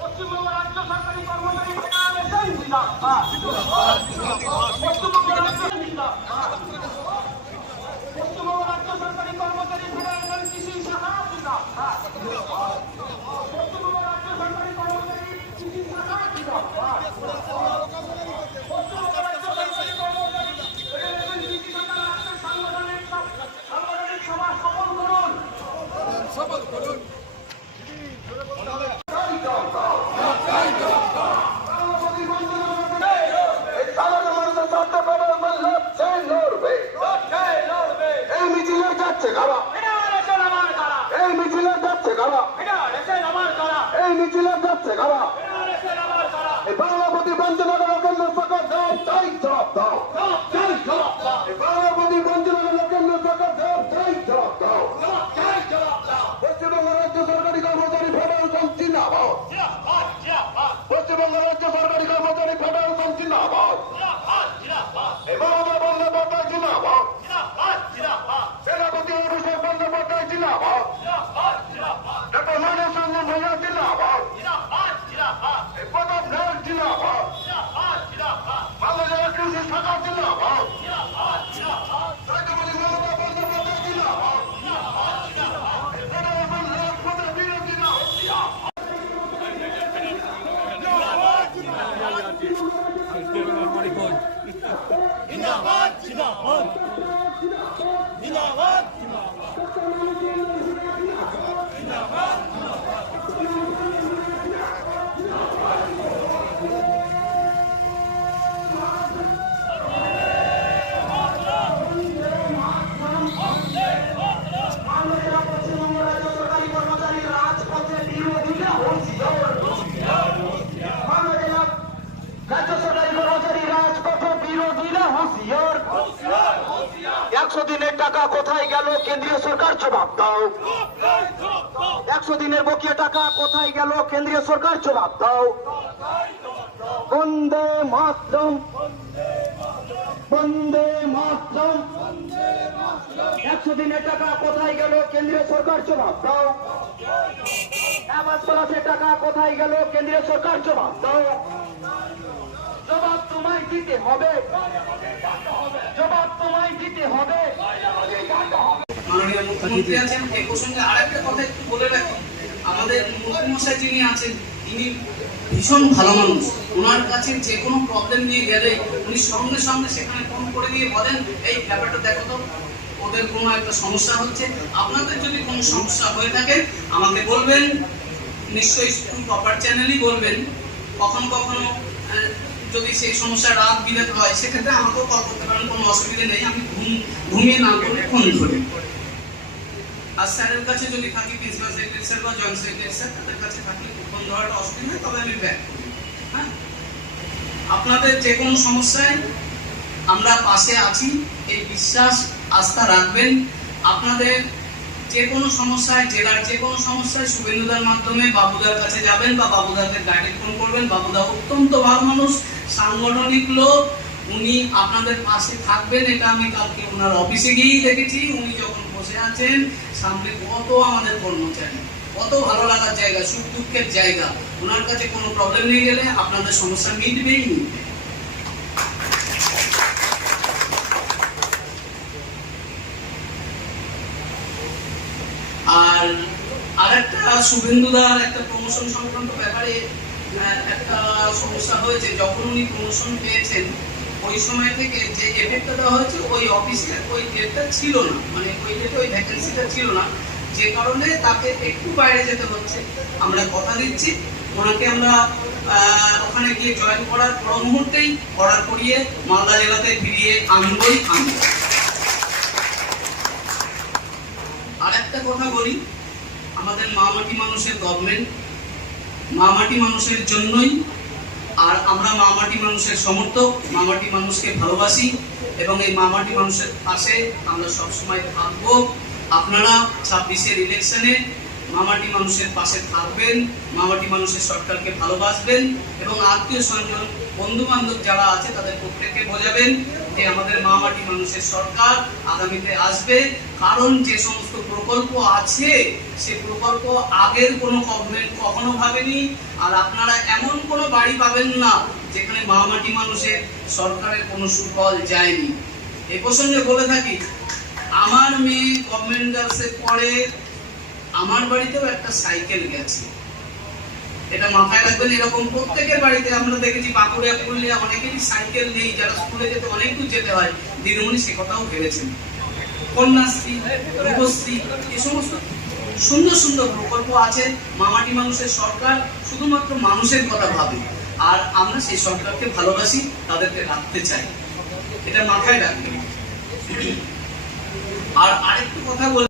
পশ্চিমবঙ্গ রাজ্য সরকারি কর্মচারী ফেডারেশন জিন্দাবাদ। পশ্চিমবঙ্গ রাজ্য পশ্চিমবঙ্গ রাজ্য সরকারি কর্মচারী ফেডারেশন কৃষি শাখা জিন্দাবাদ। পশ্চিমবঙ্গ রাজ্য সরকারি কর্মচারী কৃষি শাখা জিন্দাবাদ। পশ্চিমবঙ্গ রাজ্য সরকারি কর্মচারী ফেডারেশন কৃষি শাখা রাষ্ট্রের সাংগঠনিক সভা সফল করুন। বাংলাপতি বঞ্চনার কেন্দ্র সরকার দাও চাই জবাব দাও। বাংলাপতি বঞ্চনার কেন্দ্র সরকার দাও চাই জবাব দাও। পশ্চিমবঙ্গ রাজ্য সরকারি কর্মচারী ফেডারেশন জিন্দাবাদ। পশ্চিমবঙ্গ রাজ্য সরকারি কর্মচারী ফেডারেশন জিন্দাবাদ। মমতা বন্দ্যোপাধ্যায় জিন্দাবাদ। সেনাপতি অভিষেক বন্দ্যোপাধ্যায় জিন্দাবাদ। ডক্টর মনোজ রঞ্জন ভূঁইয়া জিন্দাবাদ। প্রতাপ নাথ জিন্দাবাদ। বাংলাদেশ কৃষি শাখা জিন্দাবাদ। রাষ্ট্রপতি মমতা বন্দ্যোপাধ্যায় জিন্দাবাদ। জিন্দাবাদ জিন্দাবাদ জিন্দাবাদ জিন্দাবাদ। রাজ্য সরকারি কর্মচারী রাজপথ বিরোধীরা হুঁশিয়ার। 100 দিনের টাকা কোথায় গেল কেন্দ্রীয় সরকার জবাব দাও। 100 দিনের বকেয়া টাকা কোথায় গেল কেন্দ্রীয় সরকার জবাব দাও। বন্দে মাতরম বন্দে মাতরম। 100 দিনের টাকা কোথায় গেল কেন্দ্রীয় সরকার জবাব দাও। আবাস প্লাসের টাকা কোথায় গেল কেন্দ্রীয় সরকার জবাব দাও। জবাব তোমায় দিতে হবে। জবাব তোমায় দিতে হবে। মাননীয় মুখ্যমন্ত্রী আছেন, এই প্রসঙ্গে আরেকটা কথা একটু বলে রাখি। আমাদের মন্ত্রীমশাই যিনি আছেন তিনি ভীষণ ভালো মানুষ। ওনার কাছে যে কোনো প্রবলেম নিয়ে গেলে উনি সঙ্গে সঙ্গে সেখানে ফোন করে দিয়ে বলেন, এই ব্যাপারটা দেখো তো, ওদের কোনো একটা সমস্যা হচ্ছে। আপনাদের যদি কোনো সমস্যা হয়ে থাকে আমাকে বলবেন, নিশ্চয়ই প্রপার চ্যানেলই বলবেন। কখনো কখনো যদি সেই সমস্যা রাত বিরাত হয় সেক্ষেত্রে আমাকেও কল করতে পারেন, কোনো অসুবিধা নেই। আমি ঘুমিয়ে না করে ফোন ধরি। আর স্যারের কাছে যদি থাকি, প্রিন্সিপাল সেক্রেটারি স্যার বা জয়েন্ট সেক্রেটারি স্যার, তাদের কাছে থাকলে ফোন ধরাটা অসুবিধা হয়, তবে আমি ব্যাক করি। হ্যাঁ, আপনাদের যে কোনো সমস্যায় আমরা পাশে আছি, এই বিশ্বাস আস্থা রাখবেন। আপনাদের যে কোনো সমস্যায়, জেলার যে কোনো সমস্যায় শুভেন্দুদার মাধ্যমে বাবুদার কাছে যাবেন বা বাবুদাকে ডাইরেক্ট ফোন করবেন। বাবুদা অত্যন্ত ভালো মানুষ, সাংগঠনিক লোক, উনি আপনাদের পাশে থাকবেন। এটা আমি কালকে ওনার অফিসে গিয়েই দেখেছি। উনি যখন বসে আছেন, সামনে কত আমাদের কর্মচারী, কত ভালো লাগার জায়গা, সুখ দুঃখের জায়গা। ওনার কাছে কোনো প্রবলেম নিয়ে গেলে আপনাদের সমস্যা মিটবেই মিটবে। আর আরেকটা শুভেন্দুদার একটা প্রমোশন সংক্রান্ত ব্যাপারে একটা সমস্যা হয়েছে। যখন উনি প্রমোশন পেয়েছেন ওই সময় থেকে যে এফেক্টটা দেওয়া হয়েছে, ওই অফিসে ওই ডেটটা ছিল না, মানে ওই ডেটে ওই ভ্যাকেন্সিটা ছিল না, যে কারণে তাকে একটু বাইরে যেতে হচ্ছে। আমরা কথা দিচ্ছি ওনাকে আমরা ওখানে গিয়ে জয়েন করার পর মুহূর্তেই অর্ডার করিয়ে মালদা জেলাতে ফিরিয়ে আনবই আনব। আর একটা কথা বলি, আমাদের মামাটি মানুষের গভর্নমেন্ট, মামাটি মানুষের জন্যই। আর আমরা মামাটি মানুষের সমর্থক, মামাটি মানুষকে ভালোবাসি এবং এই মামাটি মানুষের পাশে আমরা সবসময় থাকবো। আপনারা 26-এর ইলেকশনে মামাটি মানুষের পাশে থাকবেন, মামাটি মানুষের সরকারকে ভালোবাসবেন এবং আত্মীয় স্বজন বন্ধু বান্ধব যারা আছে তাদের প্রত্যেককে বোঝাবেন যে আমাদের মামাটি মানুষের সরকার আগামীতে আসবে, কারণ যে সমস্ত প্রকল্প আছে সে প্রকল্প আগের কোনো গভর্নমেন্ট কখনো ভাবেনি। আর আপনারা এমন কোনো বাড়ি পাবেন না যেখানে মামাটি মানুষের সরকারের কোনো সুফল যায়নি। এ প্রসঙ্গে বলে থাকি, আমার মেয়ে গভর্নমেন্ট গার্লসে পড়ে, আমার বাড়িতেও একটা সাইকেল গেছে, এটা মাথায় রাখবেন। এরকম প্রত্যেকের বাড়িতে আমরা দেখেছি, বাঁকুড়া পুরুলিয়া অনেকেরই সাইকেল নেই, যারা স্কুলে যেতে অনেক দূর যেতে হয়। দিদিমণি সে কথাও ভেবেছেন। কন্যাশ্রী, রূপশ্রী, এ সমস্ত সুন্দর সুন্দর প্রকল্প আছে। মামাটি মানুষের সরকার শুধুমাত্র মানুষের কথা ভাবে, আর আমরা সেই সরকারকে ভালোবাসি, তাদেরকে রাখতে চাই, এটা মাথায় রাখবেন। আর আরেকটু কথা বল